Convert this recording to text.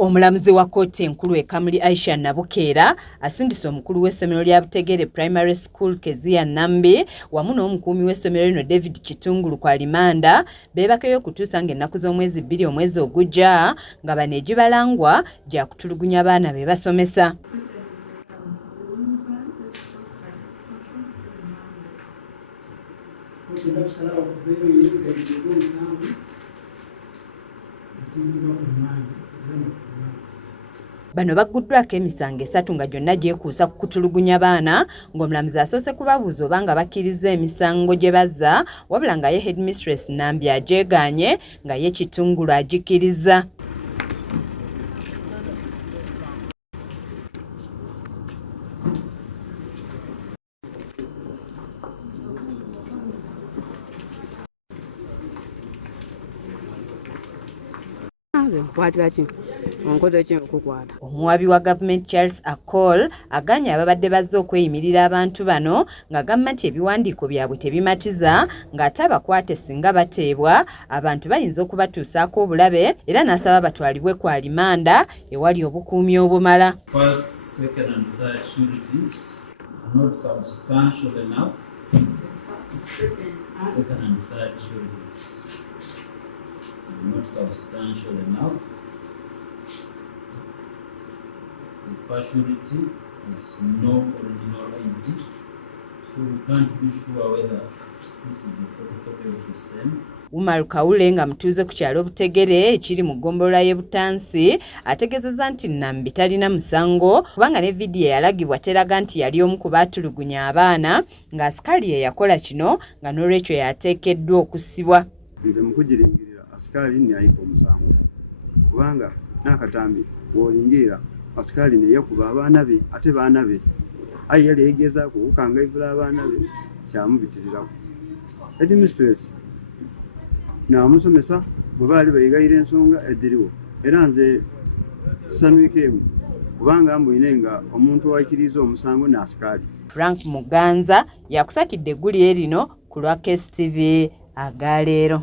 Omulamuzi wa kkooti enkulu e Kamuli Aisha Nabukeera asindise omukulu w'essomero lya Butegere Primary School Kezia Nambi wamu n'omukuumi w'essomero lino David Kitungulu kwa limanda beebakeyo okutuusa ng'ennaku z'omwezi 2 omwezi ogujja nga bano egibalangwa gya kutulugunya abaana be basomesa. Bano bagguddwako emisango 3 nga gyonna gyekuusa ku kutulugunya baana ng'omulamuzi asoose kubabuuza oba nga bakkiriza emisango gye bazza wabula nga ye headmistress Nambi agyegaanye nga ye Kitungulu agikkiriza. Omuwabi wa gavumenti Charles Akol aganya ababadde bazze okweyimirira abantu bano nga gavumenti ebiwandiiko byabwe tebimatiza ng'ate abakwate singa bateebwa abantu bayinza okubatuusaako obulabe era n'asaba batwalibwe kwa limanda ewali obukuumi obumala. First, second and third sureties are not substantial enough. Second and third sureties are not substantial enough. The first surety is no original ID, so we can't be sure whether this is a photocopy of the same. Umar Kaule nga mtuuze ku kyalo Butegere ekiri mu ggombolola y'e Butansi ategeezezza nti Nambi talina musango kubanga ne vidiyo yalagibwa teraga nti yali omu ku baatulugunya abaana nga asikali ye yakola kino nga n'olwekyo yateekeddwa okusibwa. Nze mu kugiringirira asikali nayika omusango kubanga n'akatambi w'olingirira asikali ne yakuba abaana be ate baana be ayi yali yeegezaako okukangavvula abaana be kyamubitiriraku. Headmistress n'amusomesa bwe baali bayigayira ensonga eddiriwo era nze sisanyuikeemu kubanga mbwine nga omuntu owaikiriza omusango n'asikali. Frank Muganza yakusakidde eggulire lino ku lwa KSTV agaleero.